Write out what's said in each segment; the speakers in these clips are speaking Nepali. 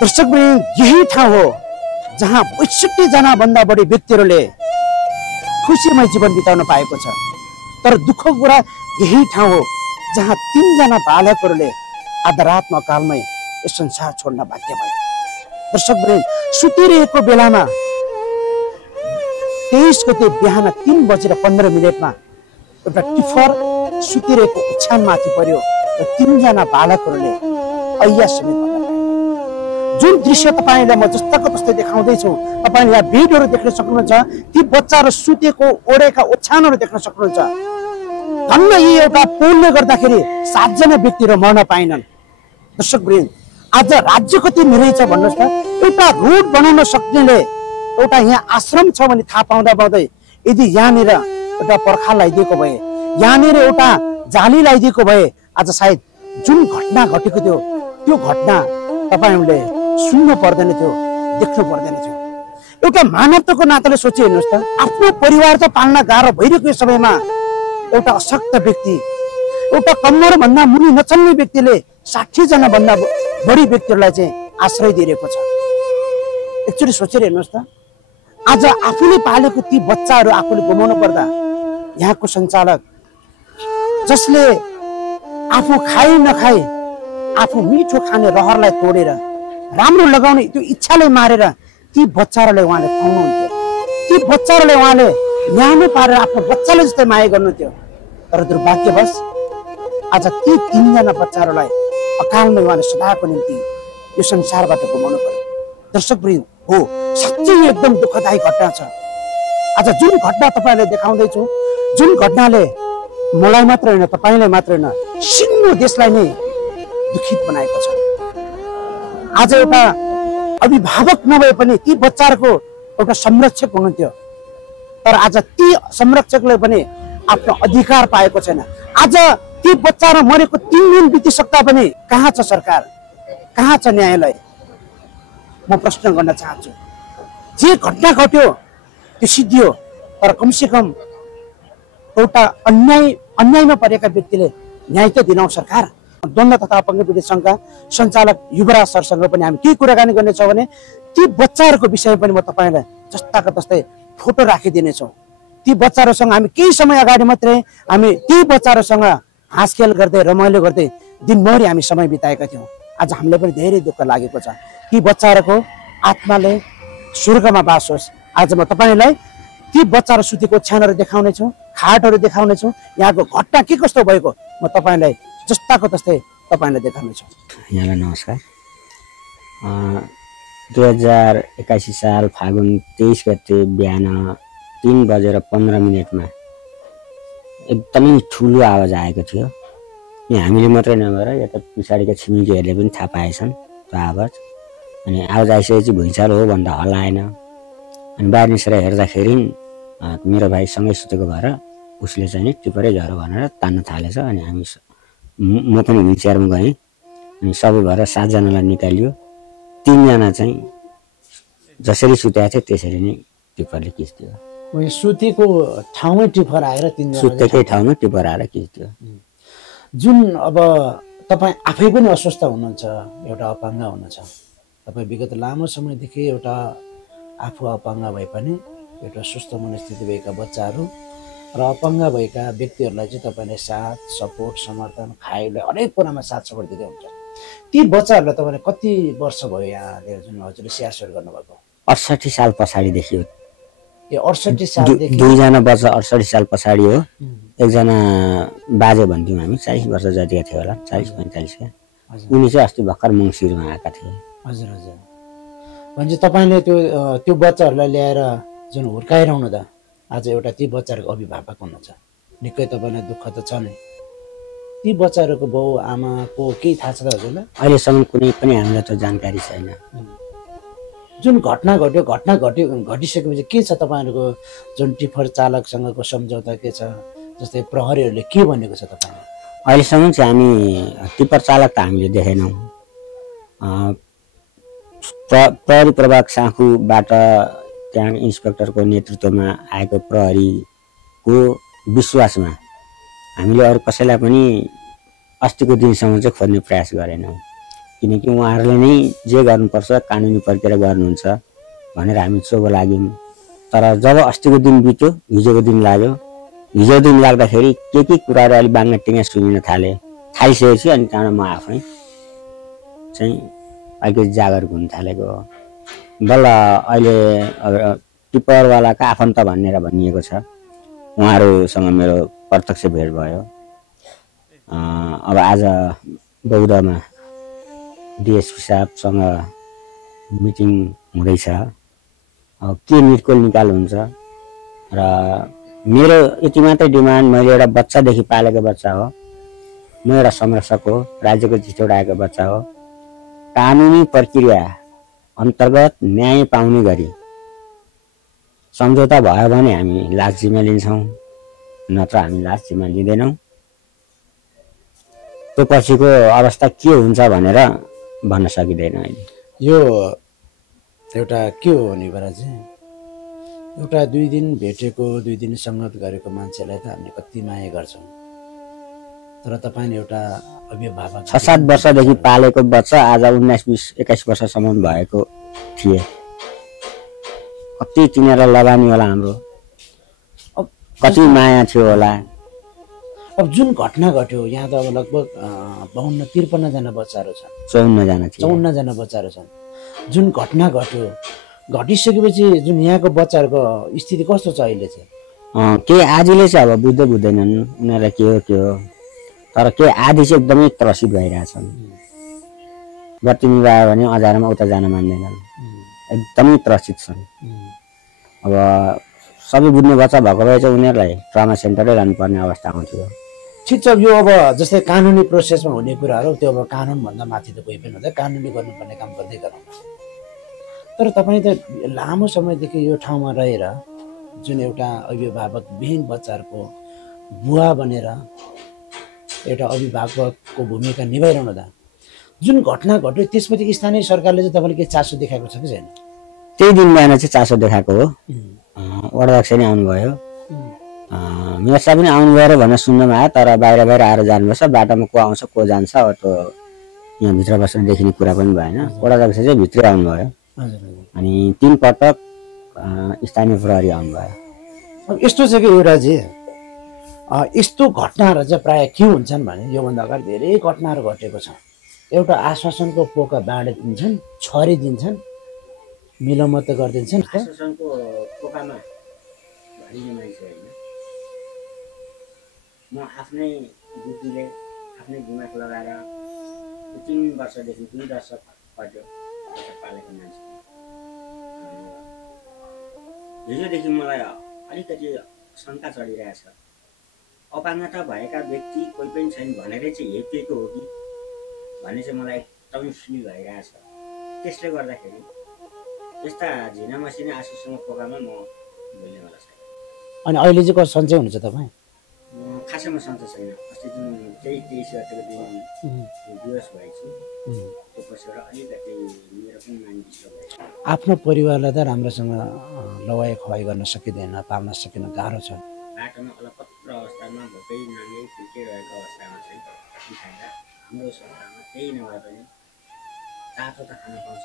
दर्शकवृन्द, यही ठाउँ हो जहाँ 62 जना भन्दा बढी व्यक्तिहरूले खुसीमय जीवन बिताउन पाएको छ। तर दुःखको कुरा यही ठाउँ हो जहाँ 3 जना बालकहरूले आधा रातमा अकालमै यस संसार छोड्न बाध्य भयो। दर्शकवृन्द, सुतिरहेको बेलामा 23 गते बिहान 3:15 एउटा टिफर सुतिरहेको ओछ्यानमाथि पर्यो र 3 जना बालकहरूले ऐया समेत भन्न पाए। जुन दृश्य तपाईलाई म जस्ताको तस्तै देखाउँदैछु, तपाईले यहाँ भिडहरू देख्न सक्नुहुन्छ। ती बच्चाहरू सुतेको ओडेका ओछ्यानहरू देख्न सक्नुहुन्छ। धन्न यी एउटा पुलले गर्दाखेरि 7 जना व्यक्तिहरू मर्न पाएनन्। दर्शकवृन्द, आज राज्य कति निरै छ भन्नुहोस् त। एउटा रोड बनाउन सक्नेले एउटा यहाँ आश्रम छ भने थाहा पाउँदै यदि यहाँनिर एउटा पर्खाल लगाइदिएको भए, यहाँनिर एउटा जाली लगाइदिएको भए आज सायद जुन घटना घटेको थियो त्यो घटना तपाईहरूले सुन्नु पर्दैन थियो, देख्नु पर्दैन थियो। एउटा मानवताको नाताले सोची हेर्नुहोस् त, आफ्नो परिवार त पाल्न गाह्रो भइरहेको समयमा एउटा अशक्त व्यक्ति, एउटा कम्मर भन्दा मुनि नचल्ने व्यक्तिले 60 जना भन्दा बढी व्यक्तिहरूलाई चाहिँ आश्रय दिइरहेको छ। एकचोटि सोचेर हेर्नुहोस् त, आज आफूले पालेको ती बच्चाहरू आफूले गुमाउनु पर्दा यहाँको सञ्चालक जसले आफू खाइ नखाइ आफू मिठो खाने रहरलाई तोडेर राम्रो लगाउने त्यो इच्छाले मारेर ती बच्चाहरूलाई उहाँले खुवाउनुहुन्थ्यो। ती बच्चाहरूलाई उहाँले न्यानो पारेर आफ्नो बच्चाले जस्तै माया गर्नुहुन्थ्यो। तर दुर्भाग्यवश आज ती 3 जना बच्चाहरूलाई अकालमै उहाँले सदाको निम्ति यो संसारबाट गुमाउनु पर्यो। दर्शकवृन्द, हो साँच्चै एकदम दुःखदायी घटना छ। आज जुन घटना तपाईलाई देखाउँदैछु, जुन घटनाले मलाई मात्र होइन, तपाईलाई मात्र होइन, सिङ्गो देशलाई नै दुखित बनाएको छ। आज एउटा अभिभावक नभए पनि ती बच्चाहरूको एउटा संरक्षक हुनुहुन्थ्यो, तर आज ती संरक्षकले पनि आफ्नो अधिकार पाएको छैन। आज ती बच्चाहरू मरेको 3 दिन बितिसक्दा पनि कहाँ छ सरकार, कहाँ छ न्यायालय? म प्रश्न गर्न चाहन्छु। जे घटना घट्यो त्यो सिद्धियो, तर कमसेकम एउटा अन्यायमा परेका व्यक्तिले न्याय त दिनौ सरकार। द्वन्द्व तथा अपङ्ग पीडित सङ्घका सञ्चालक युवराज सरसँग पनि हामी के कुराकानी गर्नेछौँ भने ती बच्चाहरूको विषय पनि म तपाईँलाई जस्ताको तस्तै फोटो राखिदिनेछौँ। ती बच्चाहरूसँग हामी केही समय अगाडि मात्रै हामी ती बच्चाहरूसँग हाँसखेल गर्दै रमाइलो गर्दै दिनभरि हामी समय बिताएका थियौँ। आज हामीलाई पनि धेरै दुःख लागेको छ। ती बच्चाहरूको आत्माले स्वर्गमा बास होस्। आज म तपाईँलाई ती बच्चाहरू सुतेको ओछ्यानहरू देखाउनेछु, खाटहरू देखाउनेछु, यहाँको घटना के कस्तो भएको म तपाईँलाई जस्ताको तस्तै तपाईँलाई देखाउनेछु। यहाँलाई नमस्कार। 2081 साल फागुन 23 गते बिहान 3:15 एकदमै ठुलो आवाज आएको थियो। यहाँ हामीले मात्रै नभएर यता पछाडिका छिमेकीहरूले पनि थाहा पाएछन् त्यो आवाज। अनि आवाज आइसकेपछि भुइँचालो हो भन्दा हल्लाएन। अनि बाहिर निस्केर हेर्दाखेरि मेरो भाइ सँगै सुतेको भएर उसले चाहिँ नि टिपरै झरो भनेर तान्न थालेछ। अनि हामी म पनि व्हिल चेयरमा गएँ। अनि सबै भएर 7 जनालाई निकालियो। 3 जना चाहिँ जसरी सुतेको थियो त्यसरी नै टिपरले खिच्दियो। सुतेको ठाउँमै टिपर आएर 3 जना सुतेकै ठाउँमै टिपर आएर खिच्दियो। जुन अब तपाईँ आफै पनि अस्वस्थ हुनुहुन्छ, एउटा अपाङ्ग हुनुहुन्छ। तपाईँ विगत लामो समयदेखि एउटा आफू अपाङ्ग भए पनि एउटा सुस्थ मनस्थिति भएका बच्चाहरू र अपाङ्ग भएका व्यक्तिहरूलाई चाहिँ तपाईँले साथ, सपोर्ट, समर्थन, खाइलाई हरेक कुरामा साथ सपोर्ट दिँदै हुन्छ। ती बच्चाहरूलाई तपाईँले कति वर्ष भयो यहाँले जुन हजुरले स्याहार सुसार गर्नुभएको? 68 साल पछाडिदेखि हो। ए 68 सालदेखि 2 जना बच्चा 68 साल पछाडि हो। एकजना बाजे भन्थ्यौँ हामी, 40 वर्ष जतिका थियो होला, 40-45 का। उनी चाहिँ अस्ति भर्खर मङ्सिरमा आएका थिए। हजुर हजुर। भने तपाईँले त्यो बच्चाहरूलाई ल्याएर जुन हुर्काइरहनु त, आज एउटा ती बच्चाहरूको अभिभावक हुनुहुन्छ, निकै तपाईँलाई दुःख त छ नै। ती बच्चाहरूको बाउ आमाको केही थाहा छ त हजुरलाई? अहिलेसम्म कुनै पनि हामीलाई त जानकारी छैन। जुन घटना घटिसकेपछि के छ तपाईँहरूको जुन टिफर चालकसँगको सम्झौता के छ? जस्तै प्रहरीहरूले के भनेको छ तपाईँलाई? अहिलेसम्म चाहिँ हामी टिपर चालक त हामीले देखेनौँ। प्रहरी प्रभाग साँखुबाट त्यहाँ इन्सपेक्टरको नेतृत्वमा आएको प्रहरीको विश्वासमा हामीले अरू कसैलाई पनि अस्तिको दिनसम्म चाहिँ खोज्ने प्रयास गरेनौँ। किनकि उहाँहरूले नै जे गर्नुपर्छ कानुनी प्रक्रिया गर्नुहुन्छ भनेर हामी चोखो लाग्यौँ। तर जब अस्तिको दिन बित्यो, हिजोको दिन लाग्यो, हिजो दिन लाग्दाखेरि के कुराहरू अलिक बाङ्गा टिङ्गा सुनिन थालिसकेपछि अनि त्यहाँबाट म आफै चाहिँ अलिकति जागरुक हुन थालेको हो। बल्ल अहिले टिप्परवालाका आफन्त भनिएको छ, उहाँहरूसँग मेरो प्रत्यक्ष भेट भयो। अब आज बौद्धमा डिएसपी साहबसँग मिटिङ हुँदैछ। अब के निर्कोल निकाल हुन्छ र मेरो यति मात्रै डिमान्ड, मैले एउटा बच्चादेखि पालेको बच्चा हो, म एउटा संरक्षक हो, राज्यको चिठोबाट आएको बच्चा हो। कानुनी प्रक्रिया अन्तर्गत न्याय पाउने गरी सम्झौता भयो भने हामी लास जिम्मा लिन्छौँ, नत्र हामी लास जिम्मा लिँदैनौँ। त्यो पछिको अवस्था के हुन्छ भनेर भन्न सकिँदैन। अहिले यो एउटा के हो भने बराजी, एउटा 2 दिन भेटेको, 2 दिन सङ्गत गरेको मान्छेलाई त हामीले कति माया गर्छौँ, तर तपाईँले एउटा अभिभावक 6-7 वर्षदेखि पालेको बच्चा आज 19, 20, 21 वर्षसम्म भएको थिए। कति तिनीहरूलाई लगानी होला हाम्रो, कति माया थियो होला। अब जुन घटना घट्यो यहाँ त अब लगभग 52-53 जना बच्चाहरू छन्, 54 जना बच्चाहरू छन्। जुन घटना घट्यो, घटिसकेपछि जुन यहाँको बच्चाहरूको स्थिति कस्तो छ अहिले चाहिँ? केही आधीले चाहिँ अब बुझ्दैनन् उनीहरूलाई के हो, तर केही आधी चाहिँ एकदमै त्रसित भइरहेछन्। बत्ती निभायो भने अँध्यारोमा उता जान मान्दैनन्, एकदमै त्रसित छन्। अब सबै बुझ्ने बच्चा भएको भए चाहिँ उनीहरूलाई ट्रमा सेन्टरै लानुपर्ने अवस्था आउँथ्यो। ठिक छ, यो अब जस्तै कानुनी प्रोसेसमा हुने कुराहरू त्यो अब कानुनभन्दा माथि त कोही पनि हुँदैन, कानुनी गर्नुपर्ने काम गर्दै गराउनु। तर तपाईँ त लामो समयदेखि यो ठाउँमा रहेर जुन एउटा अभिभावक विहीन बच्चाहरूको बुवा बनेर एउटा अभिभावकको भूमिका निभाइरहनु त, जुन घटना घट्यो त्यसपछि स्थानीय सरकारले चाहिँ तपाईँले के चासो देखाएको छ कि छैन? त्यही दिन बिहान चाहिँ चासो देखाएको हो। वडाध्यक्ष नै आउनुभयो, मेयर साहब पनि आउनुभयो र भनेर सुन्नमा आयो, तर बाहिर आएर जानुपर्छ, बाटोमा को आउँछ को जान्छ अब त्यो यहाँ भित्र बसेर देखिने कुरा पनि भएन। वडाध्यक्ष चाहिँ भित्रै आउनुभयो अनि 3 पटक स्थानीय प्रहरी आउनुभयो। अब यस्तो छ कि युवराजी, यस्तो घटनाहरू चाहिँ प्रायः के हुन्छन् भने योभन्दा अगाडि धेरै घटनाहरू घटेको छ। एउटा आश्वासनको पोका बाँडिदिन्छन्, छरिदिन्छन्, मिलमत गरिदिन्छन्। आश्वासनको पोकामा भरिने मान्छे होइन, म आफ्नै बुद्धिले आफ्नै दिमाग लगाएर 3 वर्षदेखि 2 दशक पढ्यो पालेको मान्छे। हिजोदेखि मलाई अलिकति शङ्का चढिरहेछ, अपाङ्गता भएका व्यक्ति कोही पनि छैन भनेर चाहिँ हेपिएको हो कि भन्ने चाहिँ मलाई एकदमै फिल भइरहेछ। त्यसले गर्दाखेरि यस्ता झिना मसिना आश्वासनको पोकामा म भुल्नेवाला छैन। अनि अहिले चाहिँ कस्तो सन्चै हुनुहुन्छ तपाईँ? खासैमा सन्चै छैन। अस्ति जुन 23 गतेको दिन दिवस भएछु, त्यो पछाडि अलिकति मेरो पनि माइन्ड डिस्टर्ब भएछ। आफ्नो परिवारलाई त राम्रोसँग लवाई खुवाई गर्न सकिँदैन, पाल्न सकिन गाह्रो छ। बाटोमा अलपत्र अवस्थामा भोकै नाङ्गै फिर्किरहेको अवस्थामा चाहिँ खाएर हाम्रो सरकारमा केही नभए पनि तातो त खान पाउँछ,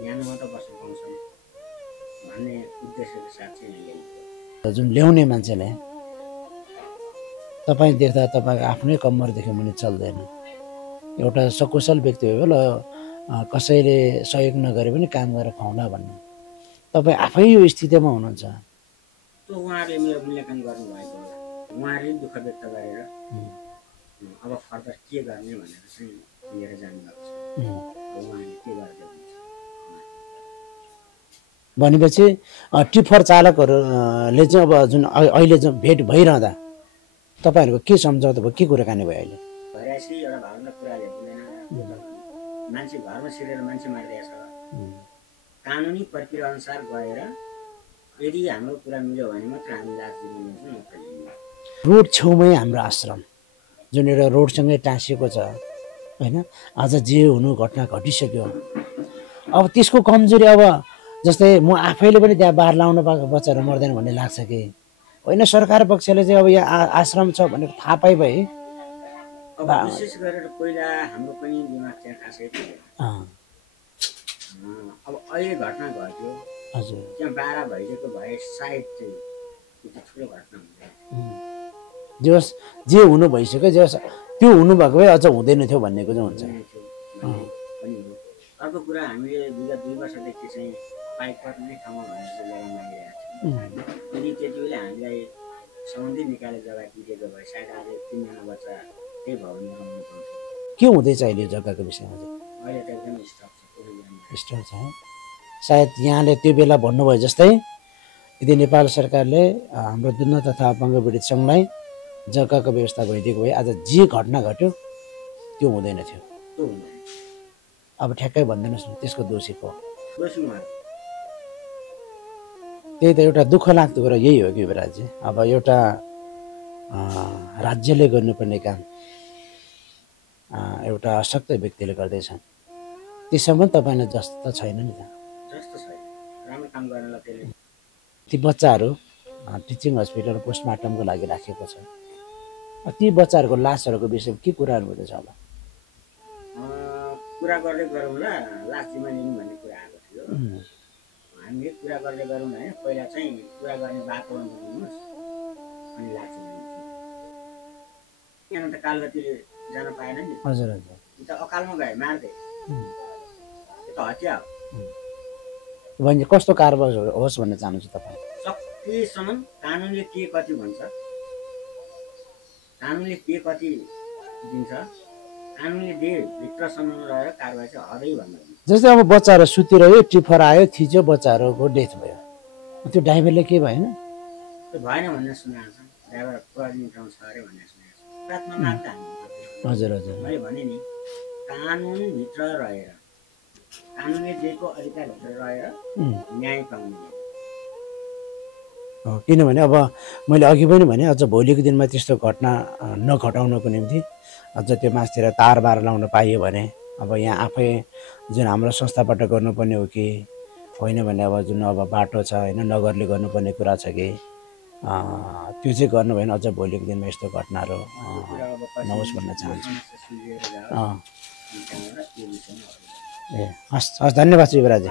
न्यानोमा त बस्न पाउँछ भन्ने उद्देश्यको साथ चाहिँ ल्याइएको। जुन ल्याउने मान्छेले तपाईँ देख्दा तपाईँको आफ्नै कम्मरदेखि मुनि चल्दैन। एउटा सकुशल व्यक्ति हो ल, कसैले सहयोग नगरे पनि काम गरेर खुवाउला भन्ने, तपाईँ आफै यो स्थितिमा हुनुहुन्छ। त्यो उहाँहरूले मेरो मूल्याङ्कन गर्नुभएको होला, उहाँहरूले दुःख व्यक्त गरेर अब फर्दर के गर्ने भनेर चाहिँ लिएर जानुभएको छ। उहाँहरूले के गर्दै हुन्छ भनेपछि टिफर चालकहरूले चाहिँ अब जुन अहिले जुन भेट भइरहँदा तपाईँहरूको के सम्झौता भयो, के कुराकानी भयो? अहिले भइरहेपछि एउटा भावना कुराले हुँदैन, मान्छे घरमा छिरेर मान्छे मारिरहेछ। कानुनी प्रक्रिया अनुसार गएर यदि हाम्रो कुरा मिल्यो भने मात्र हामी लास दिन्छौँ, नत्र लिँदैन। रोड छेउमै हाम्रो आश्रम जुन एउटा रोडसँगै टाँसिएको छ होइन, आज जे हुनु घटना घटिसक्यो। अब त्यसको कमजोरी, अब जस्तै म आफैले पनि त्यहाँ बार लाउनु पाएको बच्चाहरू मर्दैन भन्ने लाग्छ कि होइन? सरकार पक्षले चाहिँ अब यहाँ आश्रम छ भनेर थाहा पाइ भए अब विशेष गरेर पहिला हाम्रो पनि दिमाग चाहिँ खासै थिएन। अब अहिले घटना घट्यो हजुर त्यहाँ 12 भइसकेको भए सायद चाहिँ त्यो ठुलो घटना हुँदैन। जे होस् जे हुनु भइसक्यो जे होस् त्यो हुनुभएको भए अझ हुँदैन थियो भन्नेको चाहिँ हुन्छ। पनि हो। अर्को कुरा हामीले विगत 2 वर्षदेखि चाहिँ पाइप पर्ने ठाउँमा भनेर जग्गा मागिरहेको छौँ। यदि त्यति बेला हामीलाई सम्बन्धित निकाले जग्गा दिएको भए सायद आज 3 जना बच्चा त्यही भवनमा आउनु पाउँथ्यो। के हुँदैछ अहिले जग्गाको विषयमा चाहिँ? अहिले त एकदम स्टक छ। सायद यहाँले त्यो बेला भन्नुभयो जस्तै यदि नेपाल सरकारले हाम्रो दुर्न तथा अपाङ्ग पीडित सङ्घलाई जग्गाको व्यवस्था भइदिएको भए आज जे घटना घट्यो त्यो हुँदैन थियो। अब ठ्याक्कै भनिदिनुहोस् न त्यसको दोषी को? त्यही त एउटा दुःख लाग्दो कुरा यही हो कि युवराजी। अब एउटा राज्यले गर्नुपर्ने काम एउटा अशक्त व्यक्तिले गर्दैछ त्यसमा तपाईँलाई जस्तो छैन नि त। ती बच्चाहरू टिचिङ हस्पिटल पोस्टमार्टमको लागि राखेको छ। ती बच्चाहरूको लासहरूको विषयमा के कुराहरू हुँदैछ होला? कुरा गर्दै गरौँला लास जिम्मा लिनु भन्ने कुरा आएको थियो। हामीले कुरा गर्दै गरौँ होइन, पहिला चाहिँ कुरा गर्ने वातावरण बनाउनुहोस् अनि लास जिम्मा लिन्छ। यहाँ त कालगतिले जान पाएन नि। हजुर हजुर त अकालमा गए मार्दै त्यो त हत्या हो। भने कस्तो कारबाही होस् भन्न चाहनुहुन्छ तपाईँ? सकेसम्म कानुनले के कति भन्छ, कानुनले के कति दिन्छ, कानुनले दे भित्रसम्म रहेर कारबाही चाहिँ हदै भन्नु। जस्तै अब बच्चाहरू सुतिरह्यो, टिफर आयो, थिच्यो, बच्चाहरूको डेथ भयो, त्यो ड्राइभरले के भएन? त्यो भएन भन्ने सुनेको छ। ड्राइभर कोअर्डिनेट छ अरे भन्ने सुनेको छ। प्रार्थना माग्दा हजुर हजुर मैले भने नि कानुनभित्र रहेर कानुनले दिएको अधिकारभित्र रहेर न्याय पाउने हो। किनभने अब मैले अघि पनि भने अझ भोलिको दिनमा त्यस्तो घटना नघटाउनको निम्ति अझ त्यो मासतिर तारबार लाउन पाइयो भने अब यहाँ आफै जुन हाम्रो संस्थाबाट गर्नुपर्ने हो कि होइन भने अब जुन अब बाटो छ होइन नगरले गर्नुपर्ने कुरा छ कि त्यो चाहिँ गर्नु भएन अझ भोलिको दिनमा यस्तो घटनाहरू नहोस् भन्न चाहन्छु। ए हस् हस् धन्यवाद युवराजी।